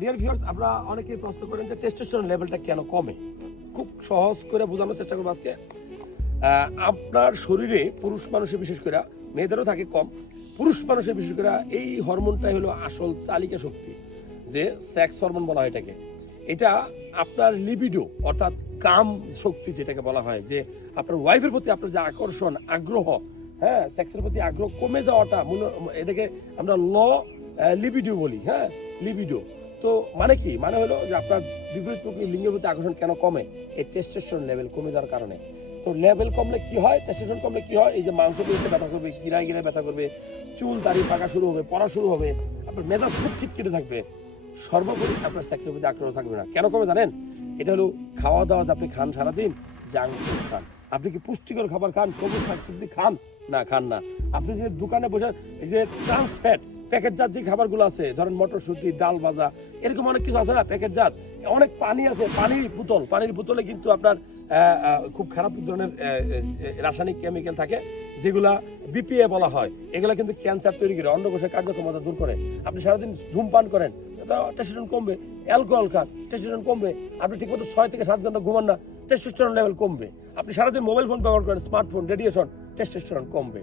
Dear viewers, আমরা অনেকেই প্রশ্ন করেন যে টেস্টোস্টেরন লেভেলটা কেন কমে। খুব সহজ করে বোঝানোর চেষ্টা করবো আজকে। আপনার শরীরে পুরুষ মানুষের বিশেষ করে, মেয়েদেরও থাকে কম, পুরুষ মানুষের বিশেষ করে এই হরমোনটাই হলো আসল চালিকা শক্তি, যে সেক্স হরমোন বলা হয় এটাকে। এটা আপনার লিবিডো অর্থাৎ কাম শক্তি যেটাকে বলা হয়, যে আপনার ওয়াইফের প্রতি আপনার যে আকর্ষণ, আগ্রহ, হ্যাঁ, সেক্সের প্রতি আগ্রহ কমে যাওয়াটা, এটাকে আমরা লিবিডো বলি। হ্যাঁ, লিবিডো। তো মানে কি, মানে হলো যে আপনার বিপরীত লিঙ্গের প্রতি আকর্ষণ কেন কমে? এই টেস্টোস্টেরন লেভেল কমে যাওয়ার কারণে। তো লেভেল কমলে কি হয়, টেস্টোস্টেরন কমলে কি হয়? এই যে মাংস পেশিতে ব্যথা করবে, গিরায় গিরায় ব্যথা করবে, চুল দাড়ি পাকা শুরু হবে, পড়া শুরু হবে, আপনার মেজাজ খুব খিটখিটে থাকবে, সর্বোপরি আপনার সেক্সের প্রতি আগ্রহ থাকবে না। কেন কমে জানেন? এটা হলো খাওয়া দাওয়া যে আপনি খান সারাদিন, জাঙ্ক ফুড খান। আপনি কি পুষ্টিকর খাবার খান, সবুজ শাকসবজি খান? না, খান না। আপনি যে দোকানে বসে এই যে ট্রান্সফ্যাট প্যাকেটজাত যে খাবারগুলো আছে, ধরেন মটরশুঁটি, ডাল ভাজা, এরকম অনেক কিছু আছে না প্যাকেটজাত, অনেক পানি আছে, পানির বোতলে কিন্তু আপনার খুব খারাপ ধরনের রাসায়নিক কেমিক্যাল থাকে, যেগুলা বিপিএ বলা হয়। এগুলা কিন্তু ক্যান্সার তৈরি করে, অন্ডকোষের কার্যক্ষমতা দূর করে। আপনি সারাদিন ধূমপান করেন, টেস্টোস্টেরন কমবে। অ্যালকোহল খান, টেস্টোস্টেরন কমবে। আপনি ঠিকমতো 6 থেকে 7 ঘন্টা ঘুমান না, টেস্টোস্টেরন লেভেল কমবে। আপনি সারাদিন মোবাইল ফোন ব্যবহার করেন, স্মার্টফোন, রেডিয়েশন, টেস্টোস্টেরন কমবে।